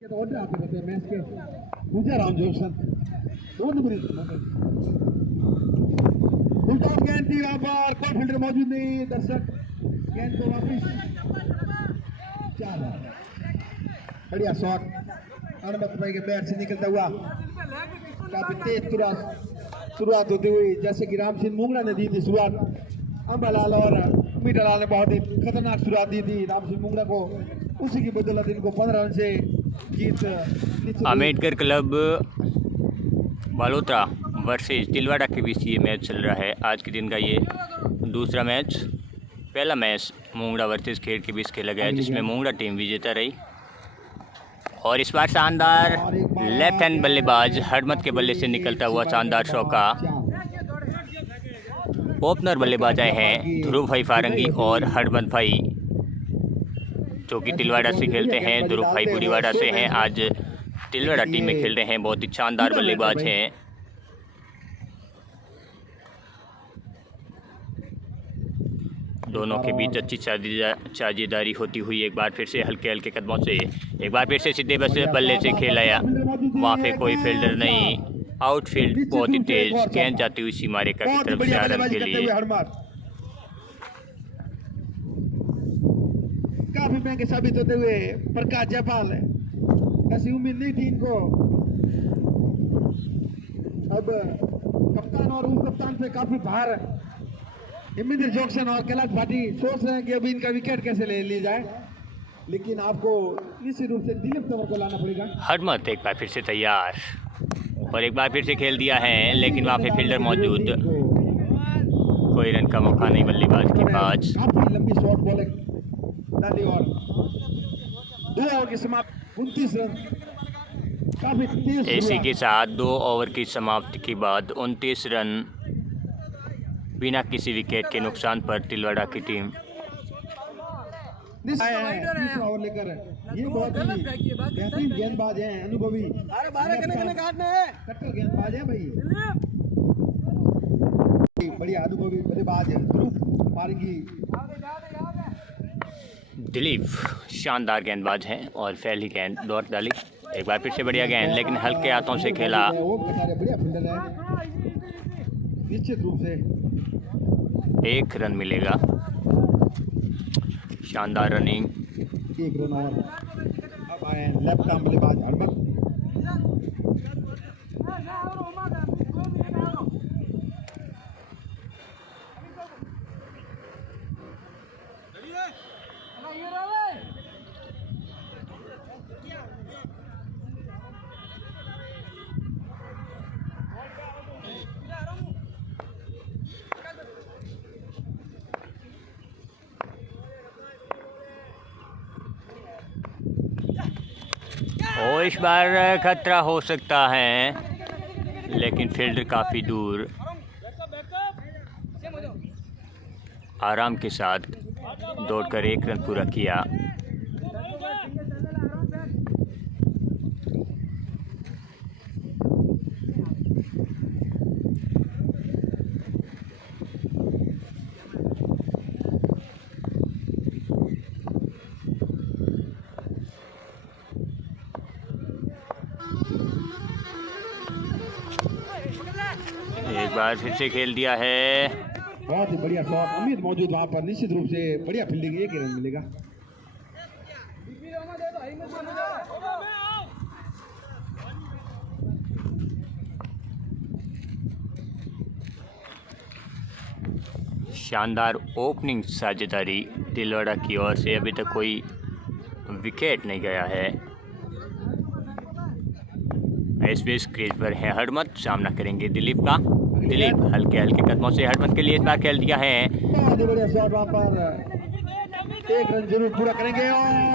Order आते रहते हैं मैच के पूजा राम जोशन दो नंबर उल्टा गेंद थी वहां पर कोई फील्डर मौजूद नहीं दर्शक गेंद को वापस चार बढ़िया शॉट अनमत भाई के पैर से निकलता हुआ काफी तेज शुरुआत होती हुई जैसे कि राम सिंह मुंगड़ा ने दी थी शुरुआत अंबालाल और मीठालाल ने बहुत ही खतरनाक शुरुआत दी थी राम सिंह मुंगड़ा को उसी की बदौलत इनको 15 रन से जीत अम्बेडकर क्लब बालोतरा वर्सेस तिलवाड़ा के बीच ये मैच चल रहा है। आज के दिन का ये दूसरा मैच। पहला मैच मुंगड़ा वर्सेस खेड़ के बीच खेला गया है जिसमें मुंगड़ा टीम विजेता रही और इस बार शानदार लेफ्ट हैंड बल्लेबाज हरमत के बल्ले से निकलता हुआ शानदार चौका। ओपनर बल्लेबाज आए हैं ध्रुव भाई फारंगी और हरमत भाई जो कि तिलवाड़ा से खेलते हैं। ध्रुव भाई बुरीवाड़ा से हैं, आज तिलवाड़ा टीम में खेल रहे हैं। बहुत ही शानदार बल्लेबाज हैं। दोनों के बीच अच्छी साझेदारी होती हुई एक बार फिर से हल्के हल्के कदमों से एक बार फिर से सीधे बल्ले से खेलाया। वहाँ पे कोई फील्डर नहीं, आउटफील्ड बहुत ही तेज गेंद जाती हुई सीमा रेखा की तरफ से रन के लिए। काफी महंगे साबित होते हुए प्रकाश जयपाल ऐसी उम्मीद नहीं थी इनको। अब कप्तान और उप कप्तान पे काफी भार इमिंद्र जॉक्सन और कैलाश भाटी सोच रहे हैं कि अभी इनका विकेट कैसे ले लिया जाए, लेकिन आपको निश्चित रूप से दिलीप तंवर को लाना पड़ेगा। हरमत एक बार फिर से तैयार और एक बार फिर से खेल दिया है, लेकिन वहाँ पे फील्डर मौजूद, कोई रन का मौका नहीं बल्लेबाज के पास। काफी लंबी शॉट बॉलिंग डाली और 2 ओवर की समाप्ति 29 रन काफी तेज। इसी के साथ 2 ओवर की समाप्ति के बाद 29 रन बिना किसी विकेट के नुकसान पर तिलवाड़ा की टीम ओवर लेकर ये बहुत ही बेहतरीन गेंदबाज हैं, अनुभवी कट्टर गेंदबाज है भाई, बढ़िया अनुभवी बल्लेबाज है ध्रुव फारंगी। दिलीप शानदार गेंदबाज हैं और पहली गेंद लौट डाली। एक बार फिर से बढ़िया गेंद, लेकिन हल्के हाथों से खेला। बढ़िया फील्डर है, निश्चित रूप से 1 रन मिलेगा। शानदार रनिंग। 1 रन और अब आए लेफ्ट आर्म बल्लेबाज हरमत। और इस बार खतरा हो सकता है, लेकिन फील्डर काफ़ी दूर आराम के साथ दौड़कर 1 रन पूरा किया। एक बार फिर से खेल दिया है। बहुत ही बढ़िया शॉट, उम्मीद मौजूद वहां पर, निश्चित रूप से बढ़िया फील्डिंग, 1 रन मिलेगा। शानदार ओपनिंग साझेदारी तिलवाड़ा की ओर से। अभी तक कोई विकेट नहीं गया है। स्पेस क्रीज पर है हरमत, सामना करेंगे दिलीप का। दिलीप हल्के हल्के कदमों से हरमत के लिए इस बार खेल दिया है एक रन जरूर पूरा करेंगे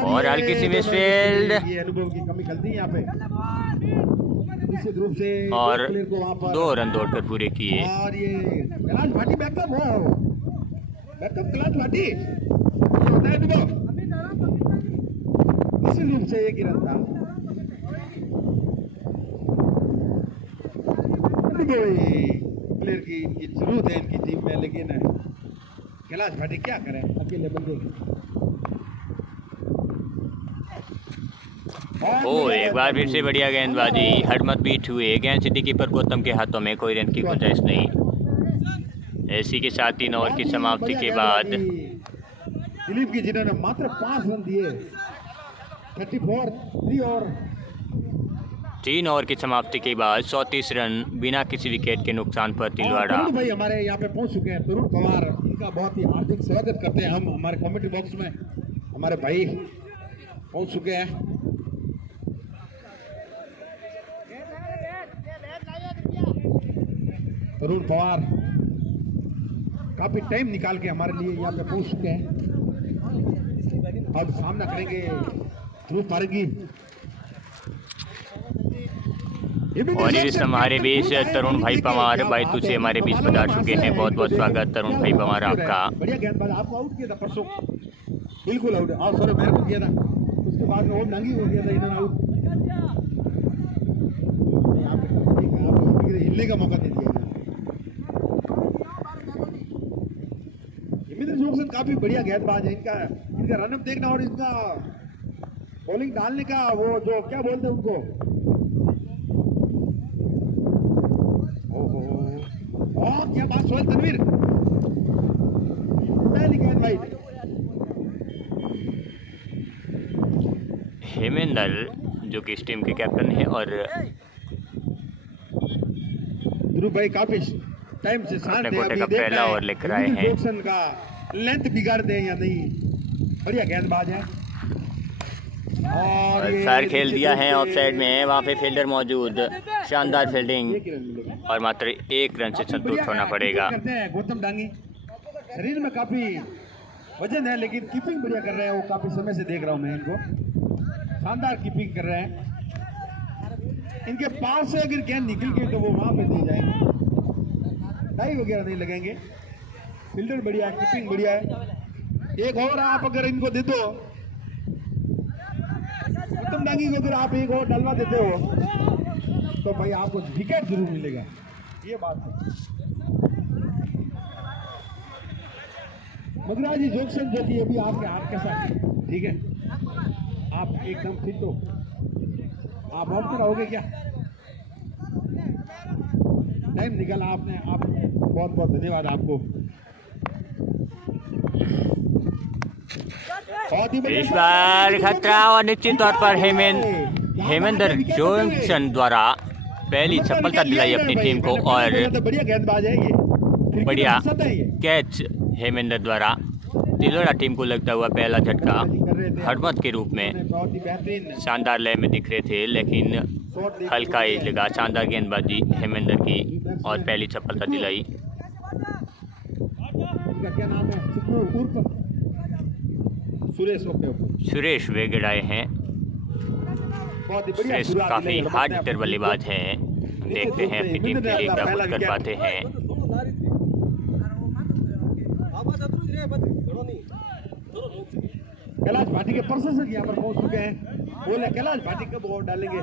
और हल्की सी मिसफील्ड। ये अनुभव की कमी खलती है यहाँ पे, निश्चित रूप से और प्लेयर को वहाँ पर 2 रन दौड़कर पूरे किए। और ये कैलाश भाटी बैकअप कैलाश भाटी, ये होता है अनुभव, निश्चित रूप से 1 रन था। प्लेयर की इनकी जरूरत है इनकी टीम में, लेकिन कैलाश भाटी क्या करें अकेले बंदे। ओ एक बार फिर से बढ़िया गेंदबाजी, हरमत बीट हुए, गेंद सिटी कीपर गौतम के हाथों में, कोई रन की गुंजाइश नहीं। ऐसी के साथ 3 ओवर की समाप्ति के बाद दिलीप की जिन्होंने मात्र 5 रन दिए, 34 3 और 3 ओवर की समाप्ति के बाद 34 रन बिना किसी विकेट के नुकसान पर तिलवाड़ा। तरुण भाई हमारे यहाँ पे पहुंच चुके हैं, तरुण पवार, इनका बहुत ही हार्दिक स्वागत करते हैं हम। हमारे कमेंट्री बॉक्स में हमारे भाई पहुंच चुके हैं। तरुण पवार काफी टाइम निकाल के हमारे लिए यहाँ पे पहुंच चुके हैं। अब सामना करेंगे ध्रुव पारगी। और इस हमारे बीच तरुण भाई पवार बायतू से हमारे बीच पधार चुके हैं। बहुत बहुत स्वागत तरुण भाई पवार आपका। बढ़िया गेंदबाज, आपको आउट किया था परसों, बिल्कुल आउट, और सॉरी मेरे को किया था, उसके बाद में ओम नांगी हो गया था, इन्होंने आउट, हिलने का मौका दे दिया। जोक्सन काफी बढ़िया गेंदबाज है, इनका रनअप देखना और इनका बॉलिंग डालने का वो जो क्या बोलते हैं उनको, ओहो क्या बात, सोहेल तनवीर पहली गेंद भाई। हेमेंद्र जो कि इस टीम के कैप्टन है और ध्रुव भाई काफी टाइम से शांत है, अभी पहला ओवर लेकर आए हैं। जोक्सन का लेंथ बिगाड़ दे या नहीं, बढ़िया गेंदबाज है। और फायर खेल दिया है, ऑफ साइड में है, वहाँ पे फील्डर मौजूद, शानदार फील्डिंग और मात्र 1 रन से संतुष्ट होना पड़ेगा। गौतम डांगी शरीर में काफी वजन है, लेकिन कीपिंग बढ़िया कर रहे हैं, वो काफी समय से देख रहा हूँ मैं इनको, शानदार कीपिंग कर रहे हैं। इनके पास से अगर गेंद निकल गई तो वो वहां पे दे जाएंगे, डाई वगैरह नहीं लगेंगे। फील्डर बढ़िया है, कीपिंग बढ़िया है। एक और आप अगर इनको दे दो, गौतम डांगी को अगर आप एक और डलवा देते हो तो भाई आपको विकेट जरूर मिलेगा, ये बात है। मगराजी जोक्सन जो कि अभी आपके हाथ के साथ, ठीक है, आप एकदम फिट हो, आप ऑफ पर रहोगे क्या? टाइम निकाला आपने, आप बहुत बहुत धन्यवाद आपको। इस बार खतरा और निश्चित तौर पर हेमेंद्र जोक्सन द्वारा पहली सफलता दिलाई अपनी टीम को और बढ़िया गेंदबाज है ये, बढ़िया कैच हेमेंद्र द्वारा तिलवाड़ा टीम को लगता हुआ पहला झटका हरमत के रूप में शानदार लय में दिख रहे थे, लेकिन हल्का ही लगा। शानदार गेंदबाजी हेमेंद्र की और पहली सफलता दिलाई। क्या नाम है? सुरेश वेगड़ आए हैं। सुरेश काफी हार्ड हिटर बल्लेबाज हैं, देखते हैं अपनी टीम के लिए क्या कुछ कर पाते हैं। कैलाश भाटी के प्रशासक यहाँ पर पहुंच चुके हैं, बोले कैलाश भाटी कब वोट डालेंगे।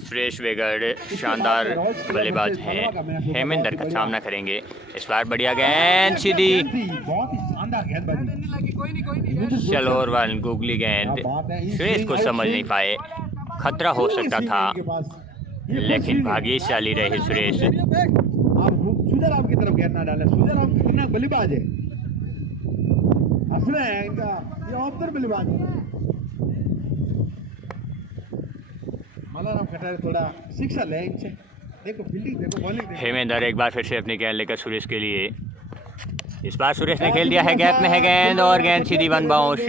सुरेश वेगड़ शानदार बल्लेबाज हैं, हेमेंद्र का सामना करेंगे। इस बार बढ़िया गेंद सीधी, बहुत ही शानदार गेंदबाजी। चलो और वाल गूगली गेंद, सुरेश को समझ नहीं पाए, खतरा हो सकता था लेकिन भाग्यशाली रहे सुरेश। आप सुजल आपकी तरफ गेंद ना डाले, सुजल आप कितना बल्लेबाज है, हंस रहे हैं, इनका ये ऑफर बल्लेबाज है। मलाराम खटारे थोड़ा शिक्षा ले इनसे, देखो फील्डिंग देखो, बॉलिंग देखो। हेमेंद्र एक बार फिर से अपनी गेंद लेकर सुरेश के लिए, इस बार सुरेश ने खेल दिया है, गैप में है गेंद और गेंद सीधी 1 बाउंस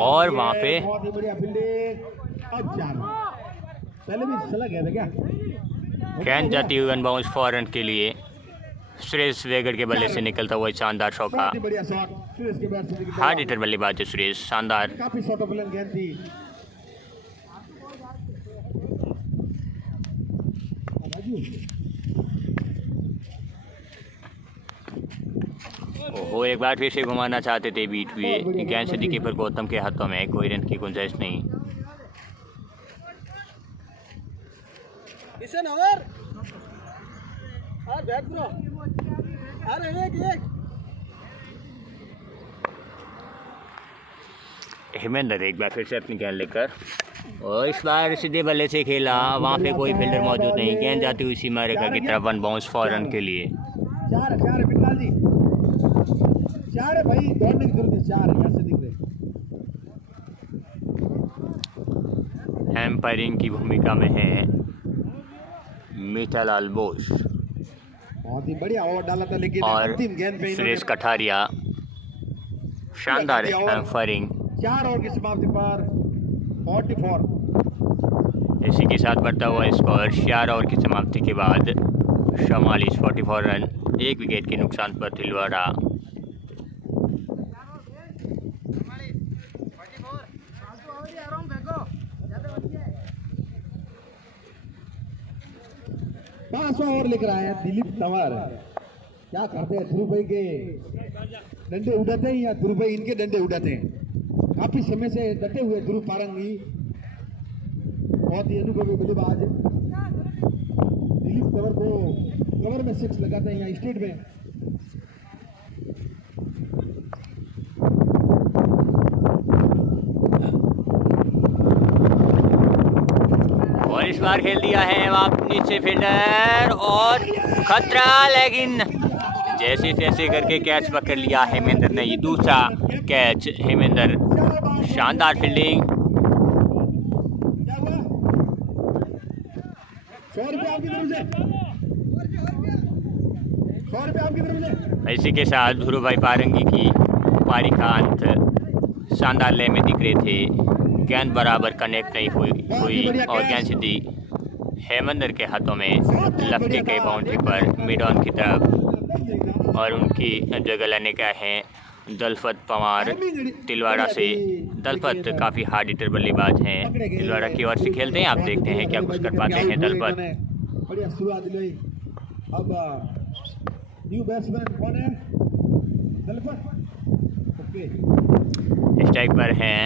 और वहाँ पे बहुत ही बढ़िया फील्डिंग। अब जाना पहले भी चला गया था क्या? गेंद जाती हुई 1 बाउंस 4 रन के लिए। सुरेश वेगड़ के बल्ले से निकलता हुआ शानदार चौका, बढ़िया शॉट सुरेश के बैट से, हार्ड हिटर बल्लेबाज है सुरेश, शानदार। काफी शॉट ऑफ गेंद थी। वो एक बार फिर से घुमाना चाहते थे बीट हुए, गेंद सीधी कीपर गौतम के हाथों में, कोई रन की गुंजाइश नहीं। हेमेंद्र एक बार फिर से अपनी गेंद लेकर, और इस बार सीधे बल्ले से खेला, वहाँ पे कोई फील्डर मौजूद नहीं, गेंद जाती हुई सीमा रेखा की तरफ, 1 बाउंस फॉर रन के लिए। चार है भाई, दौड़ने की जरूरत है, 4 है, यहाँ से दिख रहे। एम्पायरिंग की भूमिका में है मीठालाल बोस बहुत ही बढ़िया ओवर डाला था, लेकिन और अंतिम गेंद पे सुरेश कठारिया। शानदार एम्पायरिंग। 4 ओवर की समाप्ति पर 44। इसी के साथ बढ़ता हुआ स्कोर 4 ओवर की समाप्ति के बाद 44 44 रन, 1 विकेट के नुकसान पर तिलवाड़ा। पांच ओवर लिख रहा है दिलीप तंवर। क्या करते हैं, ध्रुव भाई के डंडे उड़ाते हैं या ध्रुव भाई इनके डंडे उड़ाते हैं? काफी समय से डटे हुए ध्रुव पारंगी, बहुत ही अनुभवी बल्लेबाज। दिलीप तंवर को कवर में 6 लगाते हैं यहाँ स्टेट में। और इस बार खेल दिया है वापस से फील्डर, और खतरा, लेकिन जैसे तैसे करके कैच पकड़ लिया हेमेंद्र ने। ये दूसरा कैच हेमेंद्र, शानदार फील्डिंग। 100 रुपये आपकी तरफ से, 100 रुपये आपकी तरफ से। इसी के साथ ध्रुव भाई पारंगी की पारी का अंत शानदार लय में दिख रहे थे, गेंद बराबर कनेक्ट नहीं हुई और गेंद सीधी हेमेंद्र के हाथों में लपके गई बाउंड्री पर मिड ऑन की तरफ, और उनकी जगह लेने का है दलपत पवार तिलवाड़ा से। दलपत काफ़ी हार्ड हिटर बल्लेबाज हैं, तिलवाड़ा की ओर से खेलते हैं। आप देखते हैं क्या कुछ कर पाते हैं दलपत। बढ़िया शुरुआत ली। अब न्यू बैट्समैन कौन है? दलपत। ओके, स्ट्राइक पर हैं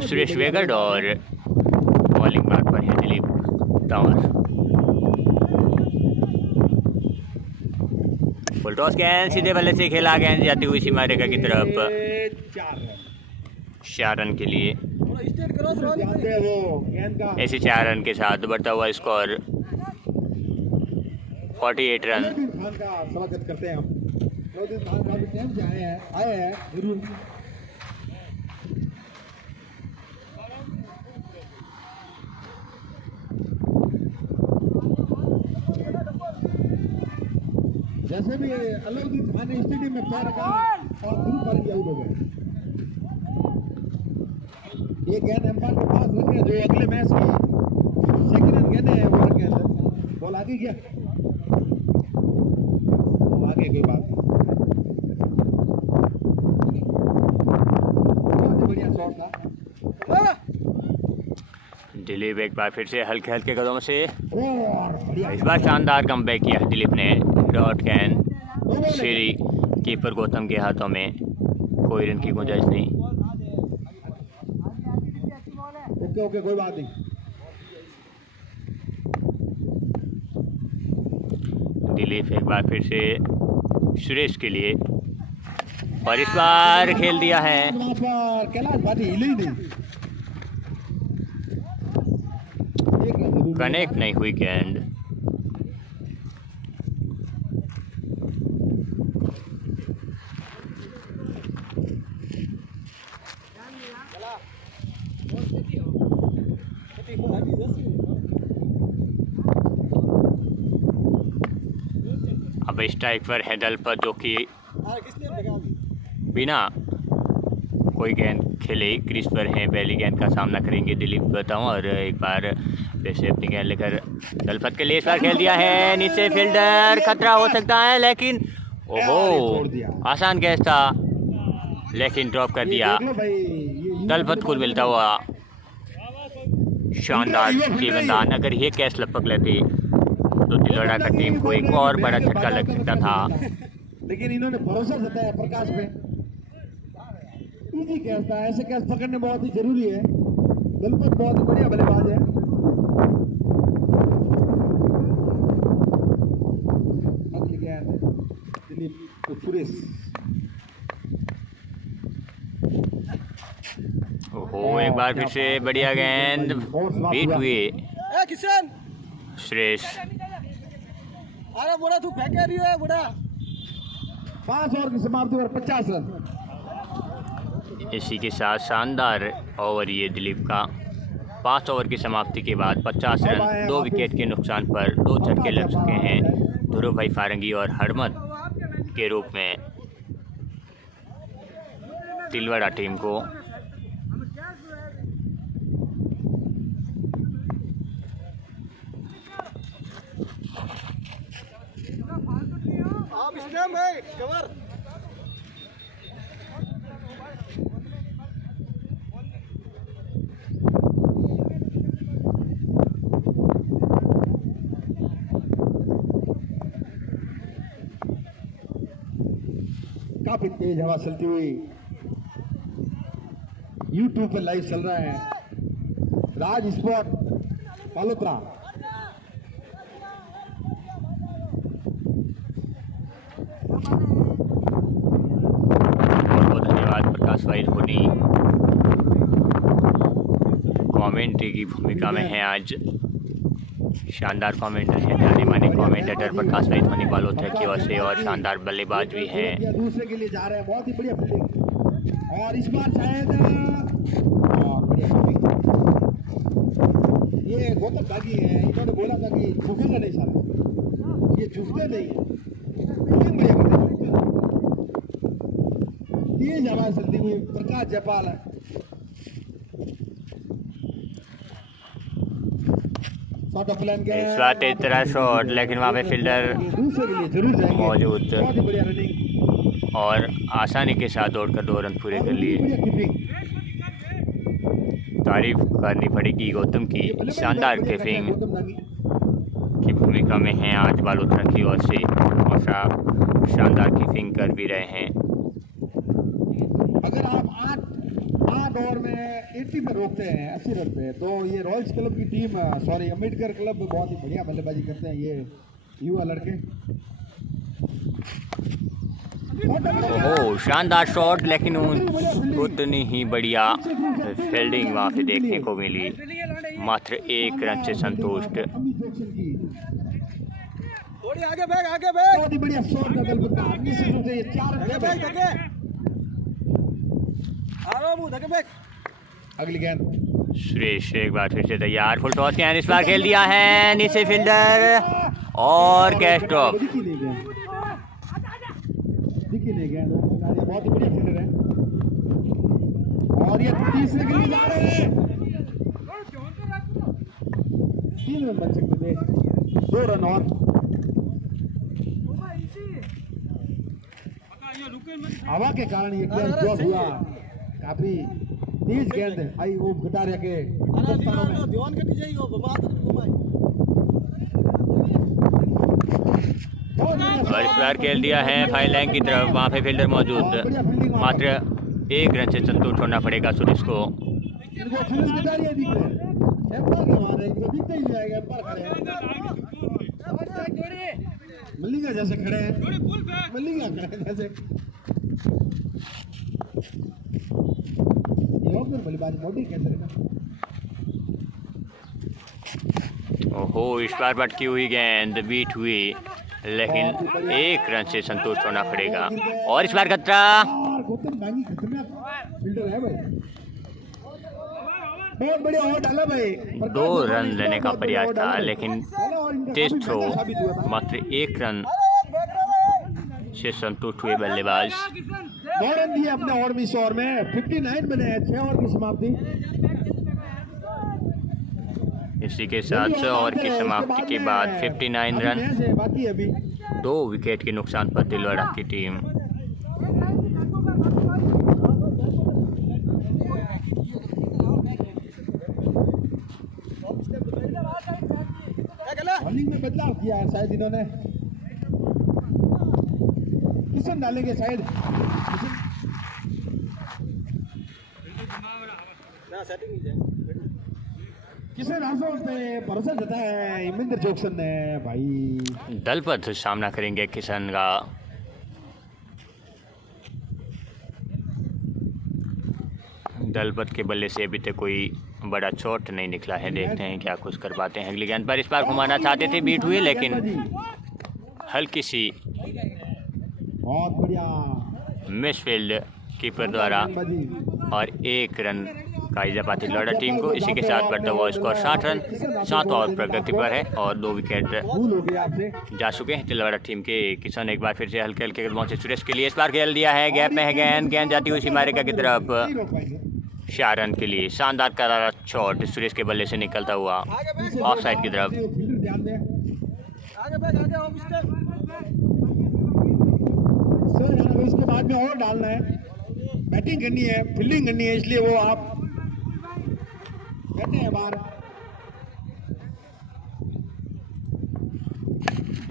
सुरेश वेगड़ और बॉलिंग बार पर है दिलीप तंवर। फुल टॉस गेंद सीधे बल्ले से खेला, गेंद जाती हुई सीमा रेखा की तरफ, 4 रन के लिए। ऐसे 4 रन के साथ बढ़ता हुआ स्कोर 48 रन। खान का स्वागत करते हैं हम। खान काफी टाइम से आए हैं जरूर। जैसे भी अलाउद्दीन खान ने स्टेडियम में पैर रखा और दूर पर आउट हो गए। ये गेंद एम्पायर के पास रखे, जो अगले मैच की सेकंड हैंड गेंद है वो रखे अंदर। बॉल आगे क्या, वो आगे कोई बात नहीं। बहुत ही बढ़िया शॉट था। दिलीप एक बार फिर से हल्के हल्के कदमों से, इस बार शानदार कमबैक किया दिलीप ने। Dot can Shri keeper Gautam के हाथों में, कोई रन की गुंजाइश नहीं। ओके ओके, कोई बात नहीं। दिलीप एक बार फिर से सुरेश के लिए, और इस बार खेल दिया है। कैलाश भाटी हिले ही नहीं, कनेक्ट नहीं हुई गेंद। अब स्ट्राइक पर है दलपत, जो कि बिना कोई गेंद खेले क्रीज पर हैं, पहली गेंद का सामना करेंगे दिलीप बताऊं। और एक बार वैसे अपनी गेंद लेकर दलपत के लिए इस बार खेल दिया है, नीचे फील्डर, खतरा हो सकता है, लेकिन ओहो आसान कैच था, लेकिन ड्रॉप कर दिया। दलपत को मिलता हुआ शानदार तीरंदाज। अगर ये कैच लपक लेते तो तिलवाड़ा का टीम को एक और बड़ा झटका लग सकता था, लेकिन इन्होंने भरोसा जताया प्रकाश पे। इजी कैच था, ऐसे कैच पकड़ने बहुत ही जरूरी है। दलपत बहुत ही बढ़िया बल्लेबाज है। अगली गेंद दिलीप सुरेश। ओहो, एक बार फिर से बढ़िया गेंद बीट हुए किशन। सुरेश। अरे बुढ़ा तू फेंक रही है बुढ़ा। 5 ओवर की समाप्ति पर 50 रन। इसी के साथ शानदार ओवर ये दिलीप का। 5 ओवर की समाप्ति के बाद 50 रन, 2 विकेट के नुकसान पर 2 छक्के लग चुके हैं ध्रुव भाई फारंगी और हरमत के रूप में तिलवाड़ा टीम को। आप स्टैम्प है कवर। काफी तेज हवा चलती हुई YouTube पे लाइव चल रहा है। राज स्पोर्ट पालोत्रा। बहुत धन्यवाद प्रकाश भाई धोनी, कमेंट्री की भूमिका में है आज। शानदार कमेंटर है, जाने माने कमेंटेटर प्रकाश भाई धोनी बालोतरा की ओर से, और शानदार बल्लेबाज भी हैं। दूसरे के लिए जा रहे हैं, बहुत ही बढ़िया फील्डिंग। और इस बार शायद ये गौतम भागी है, इन्होंने बोला था कि झुकेगा नहीं सारा, ये झुकते नहीं है। बढ़िया तेज आवाज चलती हुई प्रकाश जयपाल है। इस बार तेज तरह शॉट, लेकिन वहाँ पे फील्डर दूसरे के लिए जरूर जाएंगे। मौजूद बहुत ही बढ़िया रनिंग और आसानी के साथ दौड़कर 2 रन पूरे कर लिए। तारीफ करनी पड़ेगी गौतम की, शानदार कीपिंग की भूमिका में हैं आज बालोतरा की ओर से, और शानदार कीपिंग कर भी रहे हैं। अगर आप 8 ओवर में 80 पे रोकते हैं 80 रन पे, तो ये रॉयल्स क्लब की टीम, सॉरी अम्बेडकर क्लब बहुत ही बढ़िया बल्लेबाजी करते हैं ये युवा लड़के। ओहो, शानदार शॉट, लेकिन उतनी ही बढ़िया फील्डिंग वहाँ पे देखने को मिली। मात्र 1 रन से संतुष्ट। थोड़ी आगे बैग, आगे बैग। बहुत ही बढ़िया शॉट का दलपत का। निश्चित रूप से ये 4 रन बैग धके। आरो मुंह धके बैग। अगली गेंद सुरेश एक बार फिर से तैयार, फुल टॉस गेंद इस बार खेल दिया है नीचे फील्डर, और कैच ड्रॉप। दिखी नहीं गेंद, बहुत ही बढ़िया फील्डर है। और ये तीसरे के लिए जा रहे हैं। 3 रन बच सकते थे, 2 रन और। हवा के कारण ये गेंद ड्रॉप हुआ। काफी तेज गेंद आई वो गटारिया के स्थानों में। ध्यान के नीचे ही हो बात घुमाई। और इस बार खेल दिया है फाइल लाइन की तरफ, वहाँ पे फील्डर मौजूद। मात्र 1 रन से संतुष्ट होना पड़ेगा सुरेश को। इनको फिनिश गटारिया दिख रहे हैं, एम्पायर के वहां इनको दिखते ही जाएगा। एम्पायर खड़े हैं, मल्लिका जैसे खड़े हैं, मल्लिका खड़े हैं जैसे। बल्लेबाज मोटी कैसे रखा। ओहो, इस बार भटकी हुई गेंद बीट हुई, लेकिन 1 रन से संतुष्ट होना पड़ेगा। और इस बार खतरा, फील्डर है भाई, बहुत बढ़िया और डाला भाई। 2 रन लेने का प्रयास था, लेकिन टेस्ट थ्रो मात्र 1 रन से संतुष्ट हुए बल्लेबाज। 9 रन दिए अपने और 20 ओवर में, 59 बने हैं। 6 ओवर की समाप्ति। इसी के साथ 6 ओवर की समाप्ति के बाद 59 रन, बाकी अभी 2 विकेट के नुकसान पर तिलवाड़ा की टीम। बॉलिंग में बदलाव किया है शायद इन्होंने। किशन डालेंगे शायद। ना सेटिंग नहीं है। किशन आजम पे भरोसा जताया है इमिंदर जोक्सन ने भाई। दलपत सामना करेंगे किशन का। दलपत के बल्ले से अभी तक कोई बड़ा चोट नहीं निकला है। देखते हैं क्या कुछ कर पाते हैं। अगली गेंद पर इस बार घुमाना चाहते थे, बीट हुई, लेकिन हल्की सी बहुत बढ़िया मिसफील्ड कीपर द्वारा और 1 रन का इजाफा थी लौड़ा टीम को। इसी के साथ बढ़ता हुआ स्कोर 60 रन 7 ओवर प्रगति पर है और 2 विकेट भूल हो गई आपसे। जा चुके हैं तिलवाड़ा टीम के। किशन एक बार फिर से हल्के हल्के कदमों से सुरेश के लिए इस बार खेल दिया है। गैप में है गेंद, गेंद जाती हुई सीमारेखा की तरफ। नहीं रोक पाएंगे। 4 रन के लिए शानदार करारा शॉट सुरेश के बल्ले से निकलता हुआ ऑफ साइड की तरफ। फील्डर ध्यान दें आगे बैठ आगे ऑफ स्टेप। सर, इसके बाद में और डालना है, बैटिंग करनी है, फील्डिंग करनी है, इसलिए वो आप करते हैं बाहर।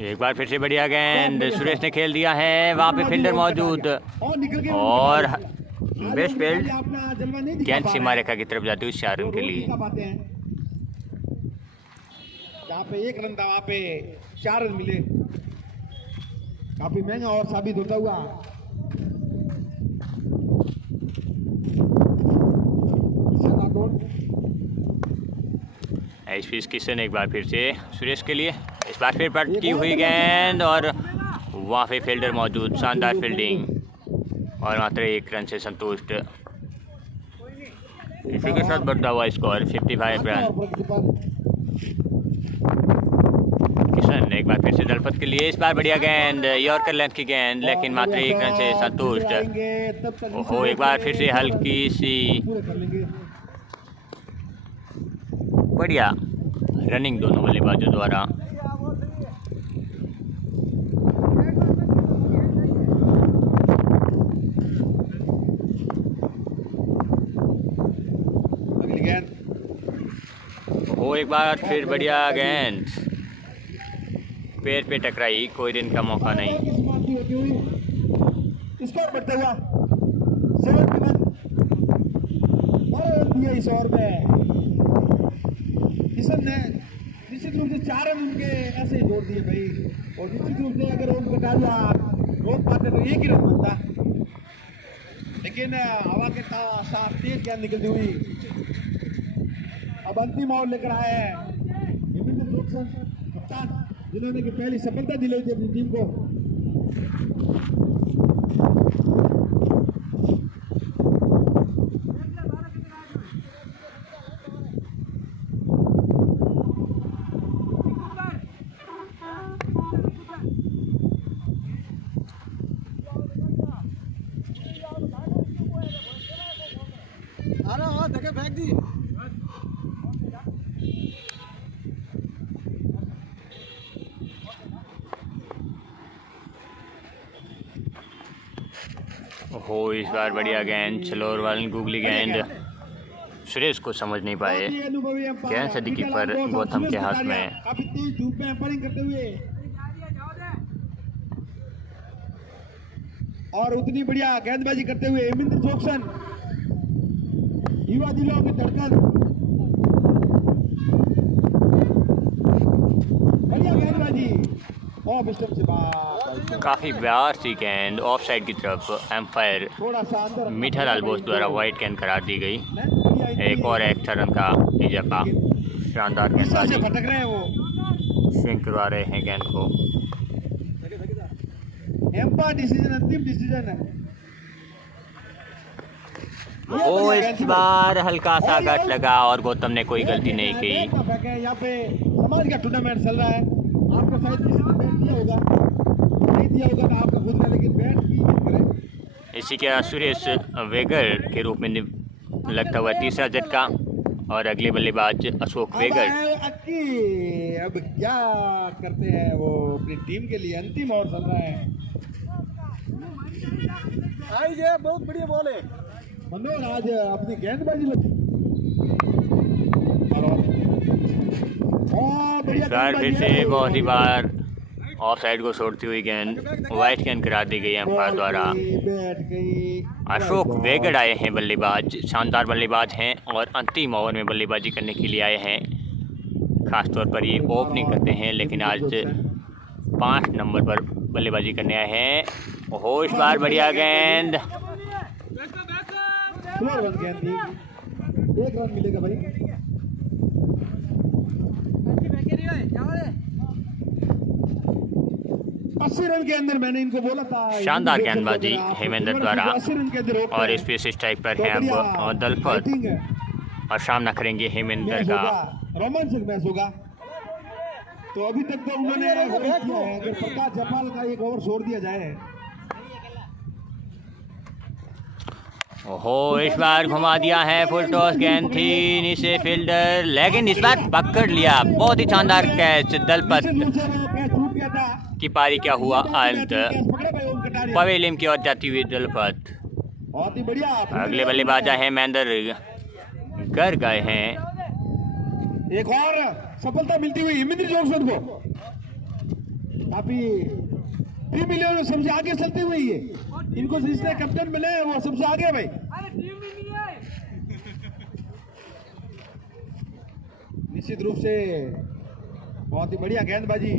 एक बार फिर से बढ़िया गेंद सुरेश ने खेल दिया है। वहां पे फील्डर मौजूद और निकल के और बेस्ट फील्ड अपना जलवा नहीं दिखा गेंद पा सीमा रहे। रेखा की तरफ जाती हुई 4 रन के लिए। दिखा पाते हैं। जहाँ पे 1 रन था वहाँ पे 4 रन मिले, काफी महंगा और साबित होता हुआ। एचपी किशन एक बार फिर से सुरेश के लिए इस बार फिर पटकी हुई गेंद और वहाँ पे फील्डर मौजूद, शानदार फील्डिंग और मात्र 1 रन से संतुष्ट। इसी के साथ बढ़ता हुआ स्कोर 55 रन। किशन एक बार फिर से दलपत के लिए इस बार बढ़िया गेंद, यॉर्कर लेंथ की गेंद, लेकिन मात्र 1 रन से संतुष्ट। ओहो, एक बार फिर से हल्की सी बढ़िया रनिंग दोनों बल्लेबाजों द्वारा। अगली गेंद वो एक बार फिर बढ़िया गेंद पैर पे टकराई, कोई दिन का मौका नहीं। स्कोर बढ़ता हुआ 7 रन और दिया इस ओवर में। किशन ने निश्चित रूप से 4 रन उनके ऐसे ही जोड़ दिए भाई, और निश्चित रूप से अगर उनको डाला रोक पाते तो 1 ही रन बनता, लेकिन हवा के साथ तेज गेंद निकलती हुई। अब अंतिम ओवर लेकर आए हैं इमिंदर जोक्सन, कप्तान, जिन्होंने की पहली सफलता दिलाई थी अपनी टीम को। अरे हाँ धक्के फेंक दी। हो इस बार बढ़िया गेंद, छलोर वाली गूगली गेंद सुरेश को समझ नहीं पाए। गेंद सदी कीपर गौतम के हाथ में। काफी तेज धूप में एम्पायरिंग करते हुए और उतनी बढ़िया गेंदबाजी करते हुए इमिंदर जोक्सन, युवा दिलों की धड़कन। बढ़िया गेंदबाजी ऑफ स्टंप से बाहर, काफ़ी प्यार सी गेंद ऑफ साइड की तरफ एम्पायर थोड़ा सा अंदर मीठा लाल बोस द्वारा वाइट गेंद करार दी गई। एक और एक्स्ट्रा रन का इजाफा। शानदार गेंदबाजी, भटक रहे हैं वो, स्विंग करवा रहे हैं गेंद को। एम्पायर डिसीजन अंतिम डिसीजन है। वो इस बार हल्का सा कट लगा और गौतम ने कोई गलती नहीं की। यहाँ पे समाज का टूर्नामेंट चल रहा है, आपको शायद किसी ने बैट दिया होगा, नहीं दिया होगा तो आपका खुद का, लेकिन बैट की करें। इसी के सुरेश वेगर के रूप में लगता हुआ तीसरा झटका और अगले बल्लेबाज अशोक वेगर। अब क्या करते हैं वो अपनी टीम के लिए, अंतिम ओवर चल रहा है। आई ये बहुत बढ़िया बॉल है मनोहर, आज अपनी गेंदबाजी इस बार फिर से बहुत ही बार ऑफ साइड को छोड़ती हुई गेंद वाइट गेंद करा दी गई एम्पायर द्वारा। बैठ गई। अशोक वेगड़ आए हैं बल्लेबाज, शानदार बल्लेबाज हैं और अंतिम ओवर में बल्लेबाजी करने के लिए आए हैं। खासतौर पर ये ओपनिंग करते हैं, लेकिन आज 5 नंबर पर बल्लेबाजी करने आए हैं। ओहो, इस बार बढ़िया गेंद। स्लोअर बन गेंद थी, 1 रन मिलेगा भाई। 80 रन के अंदर मैंने इनको बोला था। शानदार गेंदबाजी हेमेंद्र द्वारा 80 रन के अंदर रोक और है। इस पे स्ट्राइक पर तो हैं बढ़िया अब दलपत बैटिंग है। और सामना करेंगे हेमेंद्र मैच का। होगा, रोमांचक मैच होगा। तो अभी तक तो उन्होंने होल्ड किया है। अगर प्रकाश जपाल का एक ओवर छोड़ दिया जाए। ओहो, इस बार घुमा दिया है, फुल टॉस गेंद थी नीचे फील्डर, लेकिन इस बार पकड़ लिया। बहुत ही शानदार कैच दलपत टूट गया था। की पारी क्या हुआ अंत। पकड़े भाई ओम कटारिया। पवेलियन की ओर जाती हुई दलपत। बहुत ही बढ़िया। अगले बल्लेबाज है महेंद्र कर गए हैं। एक और सफलता मिलती हुई हिमेंद्र जोगसन को। काफी टीम मिलियन सबसे आगे चलते हुए ये इनको जिसने कैप्टन मिले वो सबसे आगे भाई। निश्चित रूप से बहुत ही बढ़िया गेंदबाजी।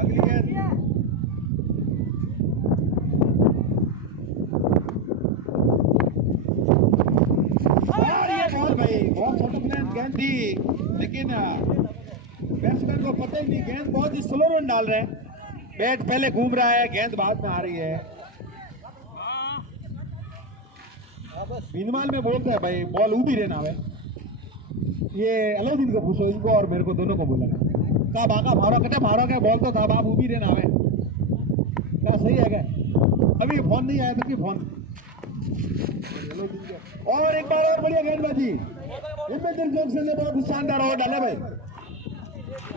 अगली गेंद और ये बॉल भाई बहुत शॉर्ट ऑफ लाइन गेंद थी, लेकिन बैट्समैन को पता ही नहीं। गेंद बहुत ही स्लो रन डाल रहे हैं। बैट पहले घूम रहा है, गेंद बाद में आ रही है। बीनवाल में बोलता है भाई बॉल उभी रहना है। ये अलाउद्दीन को पूछो, इनको और मेरे को दोनों को बोला का भागा भाड़ा कटे भाड़ा का बॉल तो था बाप उभी रहना है। क्या सही है क्या? अभी फोन नहीं आया था कि फोन। और एक बार और बढ़िया गेंदबाजी हिमेंद्र जोगसन ने बहुत शानदार ओवर डाला भाई।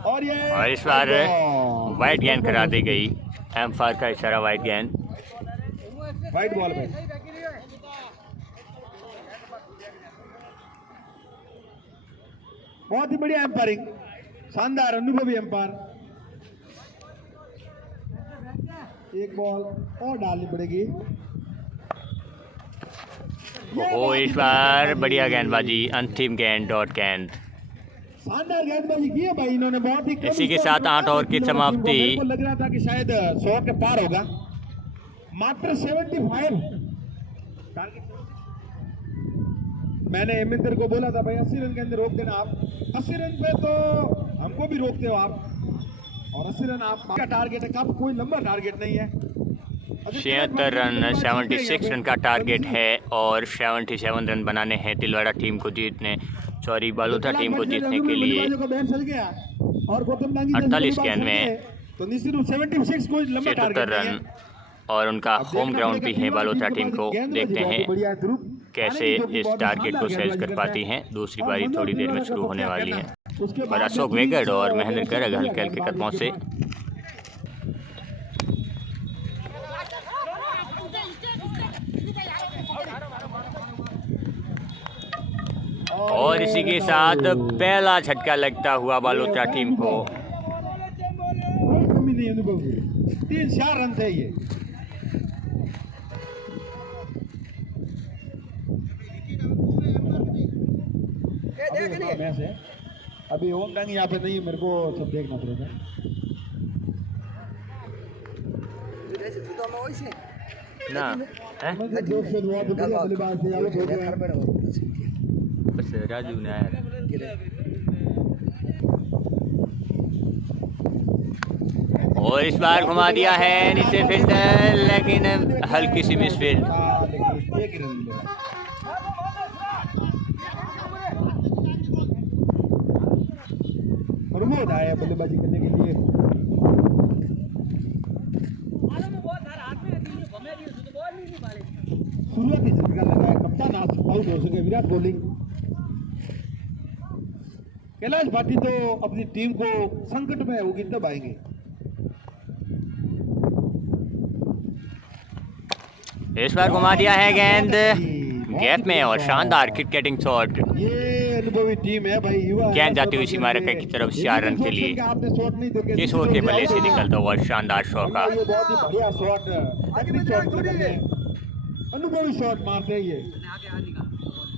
और ये और इस बार वाइट गेंद करा दी गई। एम्पायर का इशारा वाइट गेंद। वाइट बॉल पे बहुत ही बढ़िया एम्पायरिंग, शानदार अनुभवी एम्पायर। एक बॉल और डालनी पड़ेगी। ओहो, इस बार बढ़िया गेंदबाजी, अंतिम गेंद डॉट गेंद। शानदार गेंदबाजी की है भाई इन्होंने। बहुत ही इसी के साथ 8 ओवर की समाप्ति। मेरे को लग रहा था कि शायद 100 के पार होगा। मात्र 75 टारगेट। मैंने हेमेंद्र को बोला था भाई 80 रन के अंदर रोक देना आप। 80 रन पे तो हमको भी रोकते हो आप, और 80 रन आपका टारगेट है। कब कोई लंबा टारगेट नहीं है। 76 रन 76 रन का टारगेट है और 77 रन बनाने हैं तिलवाड़ा टीम को जीतने, सॉरी बालोतरा टीम को जीतने के लिए। 48 गेंद में तो निश्चित रूप 76 कोई लंबा 77 रन और उनका होम ग्राउंड भी है बालोतरा टीम को। देखते हैं कैसे इस टारगेट को सेज कर पाती हैं। दूसरी पारी थोड़ी देर में शुरू होने वाली है और अशोक वेगड़ और महेंद्र गर्ग हल्के हल्के कदमों से। और इसी के साथ पहला झटका लगता हुआ बालोतरा टीम को। 3-4 रन थे ये। मैच है अभी ओम डंग यहाँ पे नहीं, मेरे को सब देखना पड़ेगा। ना बस राजू ने आया। और इस बार घुमा दिया है नीचे फील्डर, लेकिन हल्की सी मिस फील्ड। आया बल्लेबाजी करने के लिए। शुरुआती झटका लगा है, कप्तान आउट हो सके। विराट कोहली, कैलाश भाटी तो अपनी टीम को संकट में होगी तब आएंगे। इस बार घुमा दिया है गेंद गैप में और शानदार क्रिकेटिंग शॉट। ये अनुभवी टीम है भाई, युवा है, गेंद जाती हुई दोनों सीमा के रेखा लिए। की तरफ 4 रन के लिए। आपने शॉट नहीं देखे, किस ओर के बल्ले से निकलता हुआ शानदार शॉट। ये बहुत ही बढ़िया शॉट, टेक्निक शॉट निकलते हैं, अनुभवी शॉट मारते हैं ये।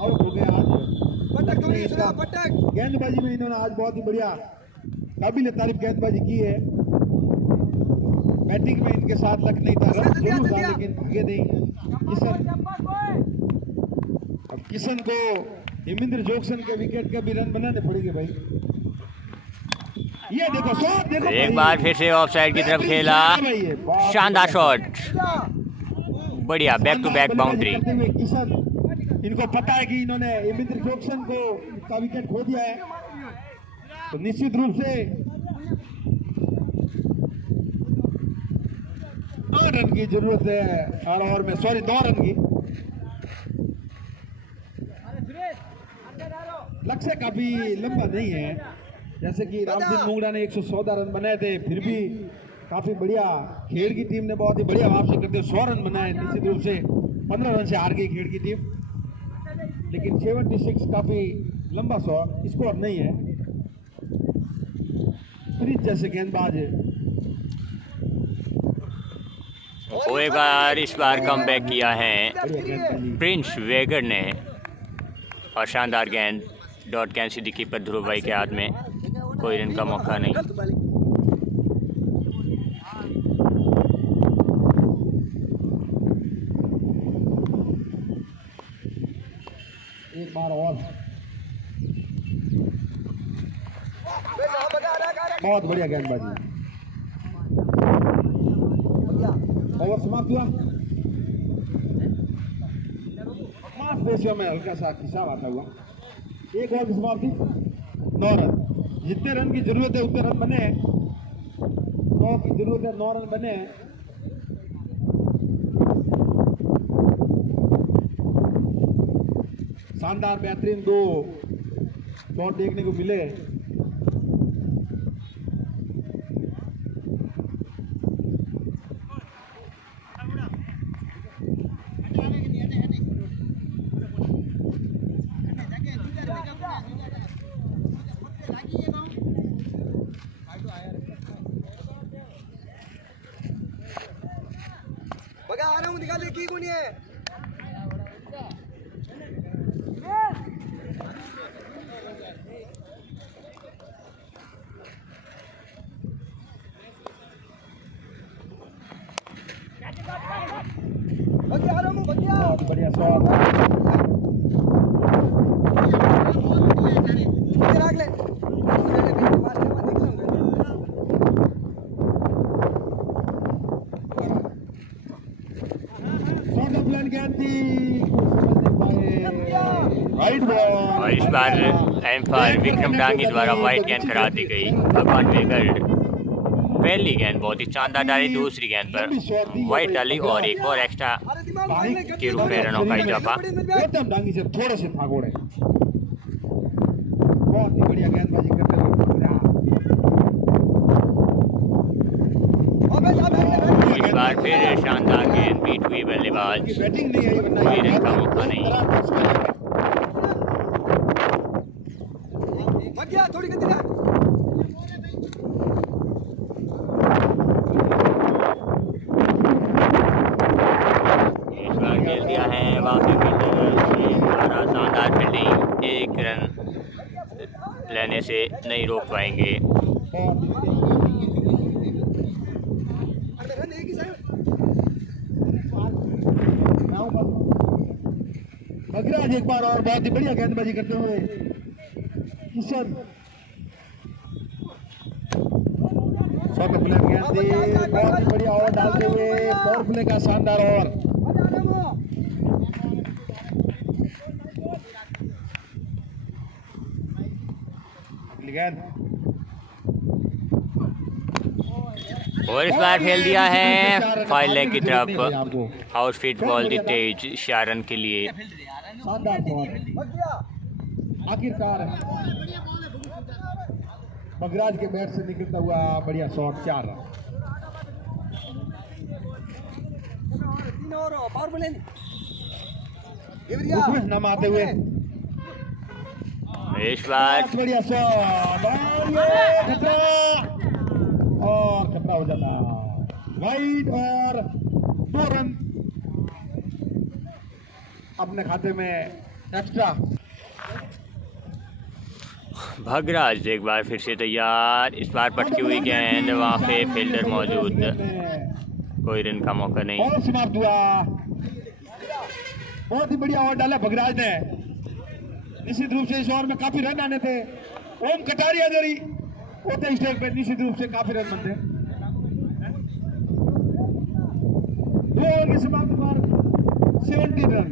आउट हो गया आज। गेंदबाजी में इन्होंने आज बहुत ही बढ़िया काबिल तारीफ गेंदबाजी की है। बैटिंग में इनके साथ लक नहीं था, रन जरूर था लेकिन भागे नहीं। अब किशन को हेमेंद्र जोक्सन के विकेट के भी रन बनाने पड़ेंगे भाई। ये देखो शॉट, देखो एक बार फिर से ऑफ साइड की तरफ खेला, शानदार शॉट, बढ़िया back to back boundary. Kishan, इनको पता है कि इन्होंने हेमेंद्र जोक्सन को का विकेट खो दिया है, तो निश्चित रूप से 8 रन की जरूरत है हर ओवर में, सॉरी 2 रन की। लक्ष्य काफी लंबा नहीं है, जैसे कि रामसिंह मोंगड़ा ने 114 रन बनाए थे, फिर भी काफी बढ़िया खेड़ की टीम ने बहुत ही बढ़िया वापसी करते हुए 100 रन बनाए। निश्चित रूप से 15 रन से हार गई खेड़ की टीम, लेकिन 76 काफी लंबा स्कोर नहीं है। प्रीत जैसे गेंदबाज एक बार इस बार कमबैक किया है प्रिंस वेगर ने, और शानदार गेंद डॉट गेंद सीधी कीपर ध्रुव भाई के हाथ में, कोई रन का मौका नहीं। एक बार और बहुत बढ़िया गेंदबाजी। ओवर समाप्त हुआ, मांसपेशियों में हल्का सा खिंचाव आता हुआ। एक ओवर की समाप्ति, 9 रन। जितने रन की जरूरत है उतने रन बने हैं, 9 की जरूरत है, 9 रन बने हैं। शानदार बेहतरीन 2 शॉट देखने को मिले। बगा आ रहा हूँ, निकाल की कौन है? बगिया आ रहा हूँ, बगिया। बहुत बढ़िया शॉट, रख ले। शॉट ऑफ लाइन गेंद थी, राइट बॉल। और इस बार एम्पायर विक्रम डांगी द्वारा वाइट गेंद करा दी गई। भगवान वेगर पहली गेंद बहुत ही शानदार डाली, दूसरी गेंद पर वाइट डाली और एक और एक्स्ट्रा के रूप में रनों का इजाफा। एकदम डांगी से थोड़े से भागोड़े, बहुत ही बढ़िया गेंदबाजी करते हुए। इस बार फिर शानदार गेंद बीट हुई बल्लेबाज, बैटिंग नहीं आई, वरना कोई रन का मौका नहीं। बगिया थोड़ी गति कर। इस बार खेल दिया है वापसी द्वारा, शानदार फील्डिंग, एक रन लेने से नहीं रोक पाएंगे। बगराज एक बार और बहुत ही बढ़िया गेंदबाजी करते हुए। किशन शॉट प्ले गेंद थी, बहुत ही बढ़िया ओवर डालते हुए, पावर प्ले का शानदार ओवर। अगली गेंद, और इस बार खेल दिया है फाइल लेग की तरफ, आउट फीट बॉल दी तेज 4 रन के लिए। शानदार बॉल, आखिरकार बगराज के बैट से निकलता हुआ बढ़िया शॉट, 4 रन। पावर प्ले उसमें नम आते हुए इस बार बहुत बढ़िया शॉट और ये खतरा और खतरा हो जाता वाइड और 2 रन अपने खाते में एक्स्ट्रा। भगराज एक बार फिर से तैयार, इस बार पटकी हुई गेंद, वहाँ पे फील्डर मौजूद, कोई रन का मौका नहीं। और समाप्त हुआ। बहुत ही बढ़िया ओवर डाला भगराज ने। निश्चित रूप से इस ओवर में काफी रन आने थे। ओम कटारिया जरी होते स्टेज पे निश्चित रूप से काफी रन बनते। 2 ओवर की समाप्ति पर 17 रन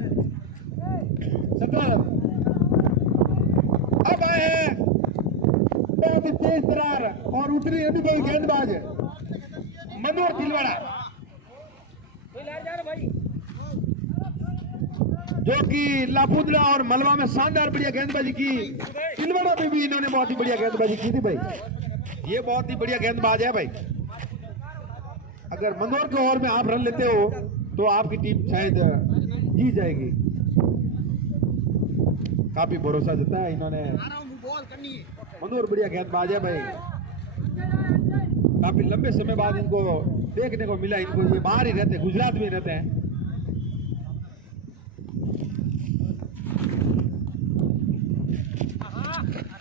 17 रन। अब आए हैं बहुत ही तेज दरार और उतरी अभी कोई गेंदबाज मनोहर तिलवाड़ा, जो कि लापुद्रा और मलवा में शानदार बढ़िया गेंदबाजी की। तिलवाड़ा में भी इन्होंने बहुत ही बढ़िया गेंदबाजी की थी भाई। ये बहुत ही बढ़िया गेंदबाज है भाई। अगर मनोहर के ओवर में आप रन लेते हो तो आपकी टीम शायद जीत जाएगी। काफी भरोसा जताया इन्होंने। मनोहर बढ़िया गेंदबाज है भाई। काफी लंबे समय बाद इनको देखने को मिला। इनको ये बाहर ही रहते, गुजरात में रहते हैं।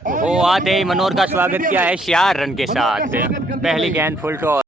वो आते ही मनोहर का स्वागत किया है 4 रन के साथ। पहली गेंद फुल टॉस।